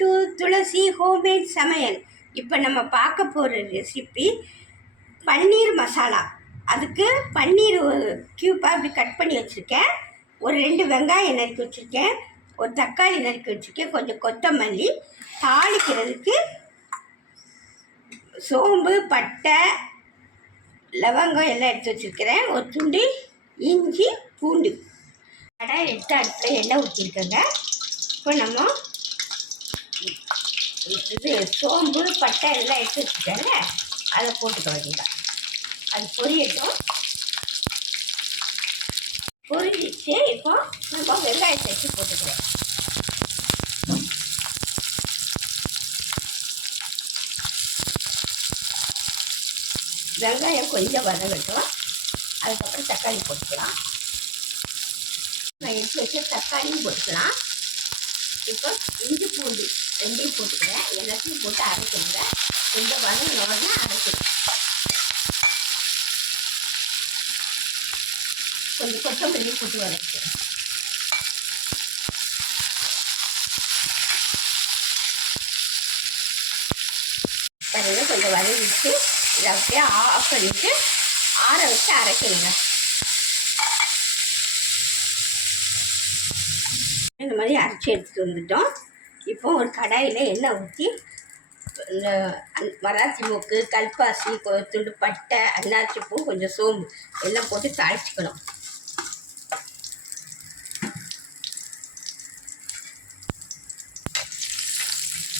To Thulasi homemade சமையல். இப்போ நம்ம பார்க்க போகிற ரெசிபி பன்னீர் மசாலா. அதுக்கு பன்னீர் க்யூப்பாக இப்படி கட் பண்ணி வச்சுருக்கேன். ஒரு 2 வெங்காயம் நறுக்கி வச்சுருக்கேன். ஒரு தக்காளி நறுக்கி வச்சுருக்கேன். கொஞ்சம் கொத்தமல்லி. தாளிக்கிறதுக்கு சோம்பு, பட்டை, லவங்கம் எல்லாம் எடுத்து வச்சுருக்கிறேன். ஒரு துண்டு இஞ்சி, பூண்டு. கடாய் எடுத்து அடுப்பில் எண்ணெய் ஊற்றிருக்கேங்க. இப்போ நம்ம இது சோம்பு, பட்டை எல்லாம் எடுத்து வச்சுட்டேங்க. அதை போட்டுக்க வேண்டியதான். அது பொரியட்டும். பொரிஞ்சிச்சு. இப்போ நம்ம வெங்காயத்தை வச்சு போட்டுக்கிறேன். வெங்காயம் கொஞ்சம் வதங்கட்டும். அதுக்கப்புறம் தக்காளி போட்டுக்கலாம். நான் எடுத்து வச்சு தக்காளியும் போட்டுக்கலாம். இப்போ இஞ்சி பூண்டு 2 போட்டுக்கிறேன். எல்லாத்தையும் போட்டு அரைக்கணுங்க. கொஞ்சம் வதங்கினோடனே அரைக்கணும். கொஞ்சம் கொத்தமல்லி போட்டு வதக்கிறேன். பாருங்க, கொஞ்சம் வதங்கிட்டு இதை அப்படியே ஆஃப் பண்ணிவிட்டு ஆற வச்சு அரைக்கணுங்க. இந்த மாதிரி அரைச்சி எடுத்துகிட்டு வந்துட்டோம். இப்போ ஒரு கடாயில் எண்ணெய் ஊற்றி இந்த மராத்தி மூக்கு, கல்பாசி, துண்டு பட்டை, அன்னாச்சி பூ, கொஞ்சம் சோம்பு எல்லாம் போட்டு தாளிச்சிக்கணும்.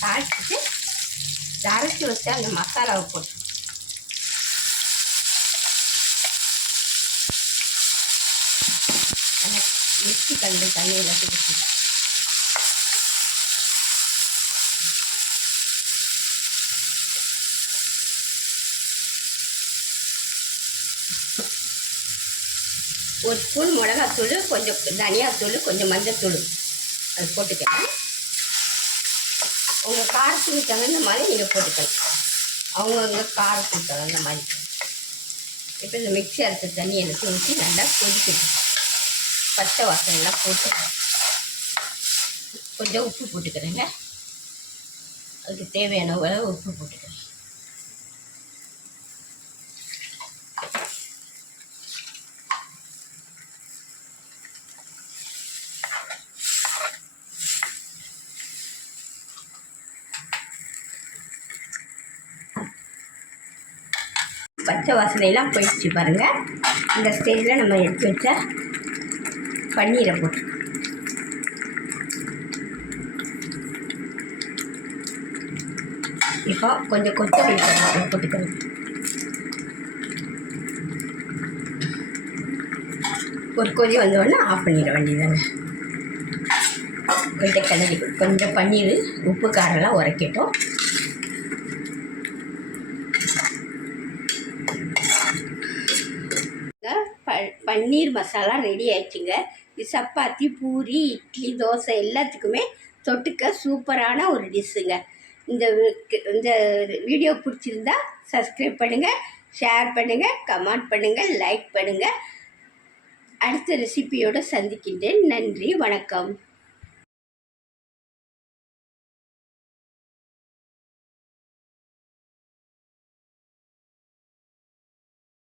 தாளிச்சிட்டு அரைச்சி வச்சு அந்த மசாலாவை போட்டு மிக்ஸி கலந்து தண்ணியில் ஊற்றி ஒரு ஸ்பூன் மிளகாத்தூள், கொஞ்சம் தனியாத்தூள், கொஞ்சம் மஞ்சத்தூள் அது போட்டுக்கலாம். உங்கள் காரத்துக்கு தகுந்த மாதிரி நீங்கள் போட்டுக்கலாம். அவங்கவுங்க காரத்துக்கு தகுந்த மாதிரி. இப்போ இந்த மிக்ஸி அரைச்ச தண்ணி எனக்கு ஊற்றி நல்லா கொதிக்கணும். பச்சை வாசனைலாம் போட்டு கொஞ்சம் உப்பு போட்டுக்கிறேங்க. அதுக்கு தேவையான அளவு உப்பு போட்டுக்கிறேன். பச்சை வாசனையெல்லாம் போயிடுச்சு பாருங்கள். இந்த ஸ்டேஜில் நம்ம எடுத்து வச்ச பன்னீரை போட்டு இப்போ கொஞ்சம் கொத்தமல்லி போட்டுக்கணும். ஒரு கொதி வந்தோடனே ஆஃப் பண்ணிட வேண்டியதாங்க. கொஞ்சம் கிளறி கொஞ்சம் பன்னீர் உப்பு காரெல்லாம் உரைக்கட்டும். பன்னீர் மசாலா ரெடி ஆயிடுச்சுங்க. இது சப்பாத்தி, பூரி, இட்லி, தோசை எல்லாத்துக்குமே தொட்டுக்க சூப்பரான ஒரு டிஷ்ஷுங்க. இந்த வீடியோ பிடிச்சிருந்தா சப்ஸ்கிரைப் பண்ணுங்கள், ஷேர் பண்ணுங்கள், கமெண்ட் பண்ணுங்கள், லைக் பண்ணுங்கள். அடுத்த ரெசிபியோடு சந்திக்கின்றேன். நன்றி, வணக்கம்.